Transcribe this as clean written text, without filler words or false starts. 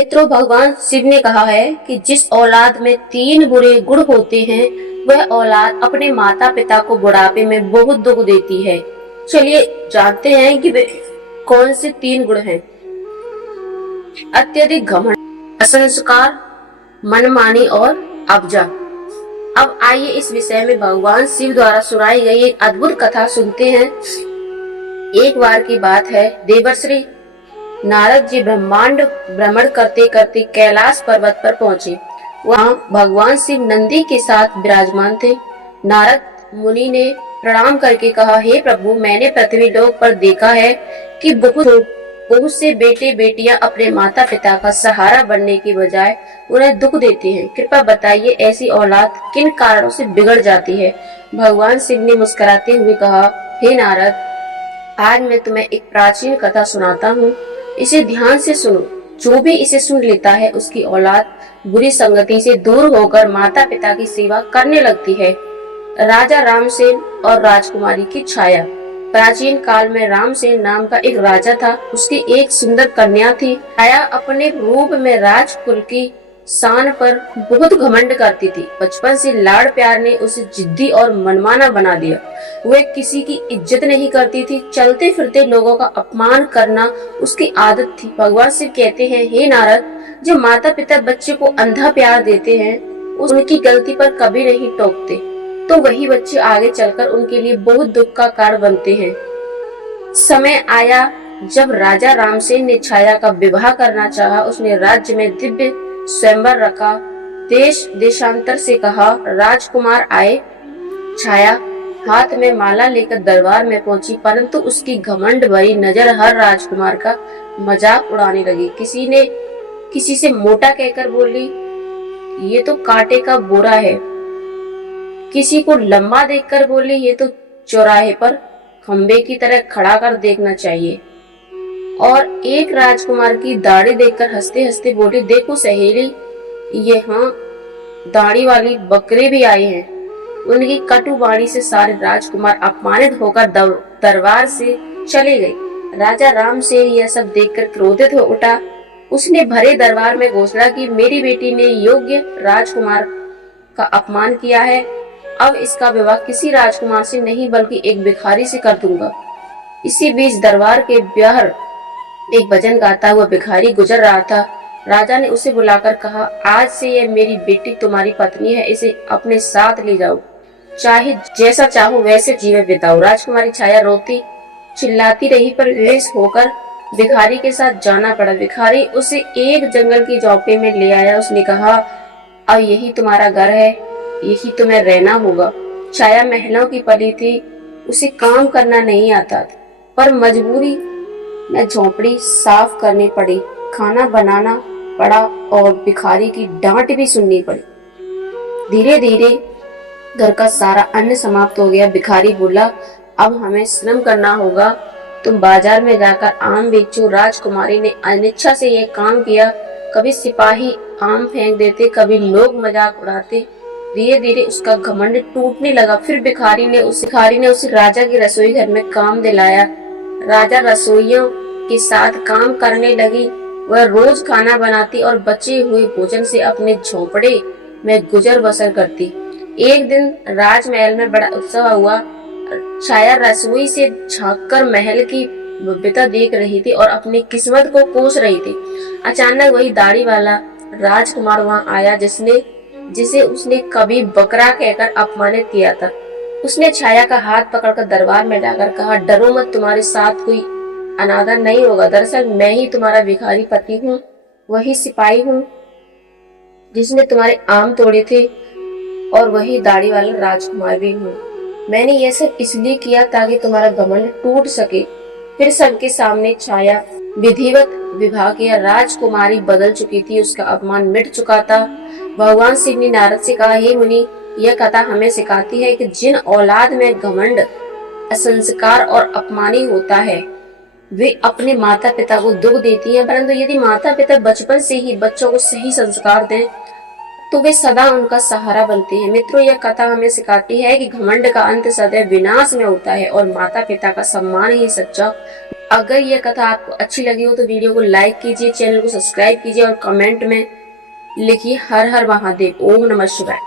मित्रों, भगवान शिव ने कहा है कि जिस औलाद में 3 बुरे गुण होते हैं वह औलाद अपने माता पिता को बुढ़ापे में बहुत दुख देती है। चलिए जानते हैं कि वे कौन से 3 गुण हैं। अत्यधिक घमंड, असंस्कार, मनमानी और अबजा। अब आइए इस विषय में भगवान शिव द्वारा सुनाई गई एक अद्भुत कथा सुनते हैं। एक बार की बात है, देवर्षि नारद जी ब्रह्मांड भ्रमण करते करते कैलाश पर्वत पर पहुंचे। वहां भगवान शिव नंदी के साथ विराजमान थे। नारद मुनि ने प्रणाम करके कहा, हे प्रभु, मैंने पृथ्वी लोक पर देखा है कि बहुत से बेटे बेटियां अपने माता पिता का सहारा बनने की बजाय उन्हें दुख देते हैं। कृपया बताइए ऐसी औलाद किन कारणों से बिगड़ जाती है। भगवान शिव ने मुस्कुराते हुए कहा, हे नारद, आज मैं तुम्हें एक प्राचीन कथा सुनाता हूँ। इसे ध्यान से सुनो। जो भी इसे सुन लेता है उसकी औलाद बुरी संगति से दूर होकर माता पिता की सेवा करने लगती है। राजा रामसेन और राजकुमारी की छाया। प्राचीन काल में रामसेन नाम का एक राजा था। उसकी एक सुंदर कन्या थी। छाया अपने रूप में राजकुल की शान पर बहुत घमंड करती थी। बचपन से लाड़ प्यार ने उसे जिद्दी और मनमाना बना दिया। वह किसी की इज्जत नहीं करती थी। चलते फिरते लोगों का अपमान करना उसकी आदत थी। भगवान शिव कहते हैं, हे नारद, जो माता पिता बच्चे को अंधा प्यार देते हैं उनकी गलती पर कभी नहीं टोकते, तो वही बच्चे आगे चलकर उनके लिए बहुत दुख का कारण बनते हैं। समय आया जब राजा रामसेन ने छाया का विवाह करना चाहा। उसने राज्य में दिव्य स्वयंवर रखा। देश देशांतर से कहा, राजकुमार आए। छाया हाथ में माला लेकर दरबार में पहुंची, परंतु उसकी घमंड भरी नजर हर राजकुमार का मजाक उड़ाने लगी। किसी से मोटा कहकर बोली, ये तो कांटे का बोरा है। किसी को लंबा देखकर बोली, ये तो चौराहे पर खंबे की तरह खड़ा कर देखना चाहिए। और एक राजकुमार की दाढ़ी देखकर हंसते हंसते बोली, देखो सहेली, यहाँ दाढ़ी वाली बकरे भी आए हैं। उनकी कटु वाणी से सारे राजकुमार अपमानित होकर दरबार से चले गए। राजा रामसेन यह सब देखकर क्रोधित हो उठा। उसने भरे दरबार में घोषणा की, मेरी बेटी ने योग्य राजकुमार का अपमान किया है। अब इसका विवाह किसी राजकुमार से नहीं बल्कि एक भिखारी से कर दूंगा। इसी बीच दरबार के बाहर एक भजन गाता हुआ भिखारी गुजर रहा था। राजा ने उसे बुलाकर कहा, आज से यह मेरी बेटी तुम्हारी पत्नी है, इसे अपने साथ ले जाओ, चाहे जैसा चाहो वैसे जीवन बिताओ। राजकुमारी छाया रोती चिल्लाती रही, पर विवश होकर भिखारी के साथ जाना पड़ा। भिखारी उसे एक जंगल की झोपड़ी में ले आया। उसने कहा, अब यही तुम्हारा घर है, यही तुम्हें रहना होगा। छाया महलों की पली थी। उसे काम करना नहीं आता था, पर मजबूरी में झोपड़ी साफ करनी पड़ी, खाना बनाना पड़ा और भिखारी की डांट भी सुननी पड़ी। धीरे धीरे घर का सारा अन्न समाप्त हो गया। भिखारी बोला, अब हमें श्रम करना होगा, तुम बाजार में जाकर आम बेचो। राजकुमारी ने अनिच्छा से यह काम किया। कभी सिपाही आम फेंक देते, कभी लोग मजाक उड़ाते। धीरे धीरे उसका घमंड टूटने लगा। फिर भिखारी ने उसे राजा की रसोई घर में काम दिलाया। राजा रसोइयों के साथ काम करने लगी। वह रोज खाना बनाती और बचे हुए भोजन से अपने झोंपड़े में गुजर बसर करती। एक दिन राजमहल में बड़ा उत्सव हुआ। छाया रसोई से झांककर महल की भव्यता देख रही थी और अपनी किस्मत को कोस रही थी। अचानक वही दाढ़ी वाला राजकुमार वहां आया जिसे उसने कभी बकरा कहकर अपमानित किया था। उसने छाया का हाथ पकड़कर दरबार में जाकर कहा, डरो मत, तुम्हारे साथ कोई अनादर नहीं होगा। दरअसल मैं ही तुम्हारा भिखारी पति हूँ, वही सिपाही हूँ जिसने तुम्हारे आम तोड़े थे, और वही दाढ़ी वाला राजकुमार भी हूँ। मैंने यह सब इसलिए किया ताकि तुम्हारा घमंड टूट सके। फिर सबके सामने छाया विधिवत विवाह किया। राजकुमारी बदल चुकी थी, उसका अपमान मिट चुका था। भगवान शिव ने नारद से कहा, हे मुनि, यह कथा हमें सिखाती है कि जिन औलाद में घमंड, असंस्कार और अपमानी होता है वे अपने माता पिता को दुख देती हैं, परंतु यदि माता पिता बचपन से ही बच्चों को सही संस्कार दें तो वे सदा उनका सहारा बनते हैं। मित्रों, यह कथा हमें सिखाती है कि घमंड का अंत सदैव विनाश में होता है और माता पिता का सम्मान ही सच्चा अगर यह कथा आपको अच्छी लगी हो तो वीडियो को लाइक कीजिए, चैनल को सब्सक्राइब कीजिए और कमेंट में लिखिए हर हर महादेव, ओम नमः शिवाय।